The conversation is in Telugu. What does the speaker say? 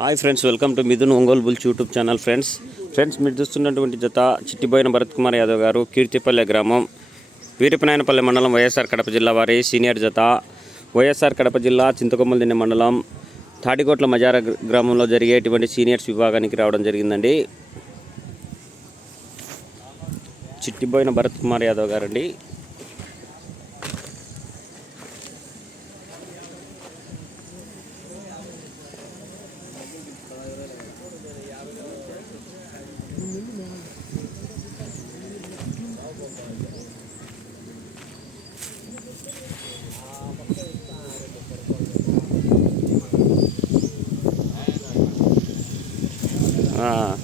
Hi friends welcome to Mithun Ongole bulls YouTube channel friends friends మీరు చూస్తున్నటువంటి జత చిట్టిబోయిన భరత్ కుమార్ యాదవ్ గారు కీర్తిపల్లె గ్రామం వీరపనాయనపల్లె మండలం వైఎస్ఆర్ కడప జిల్లా వారి సీనియర్ జత. వైఎస్ఆర్ కడప జిల్లా చింతకొమ్మలదిన్నె మండలం తాటికోట్ల మజార గ్రామంలో జరిగేటువంటి సీనియర్స్ విభాగానికి రావడం జరిగిందండి. చిట్టిబోయిన భరత్ కుమార్ యాదవ్ గారండి. Ah.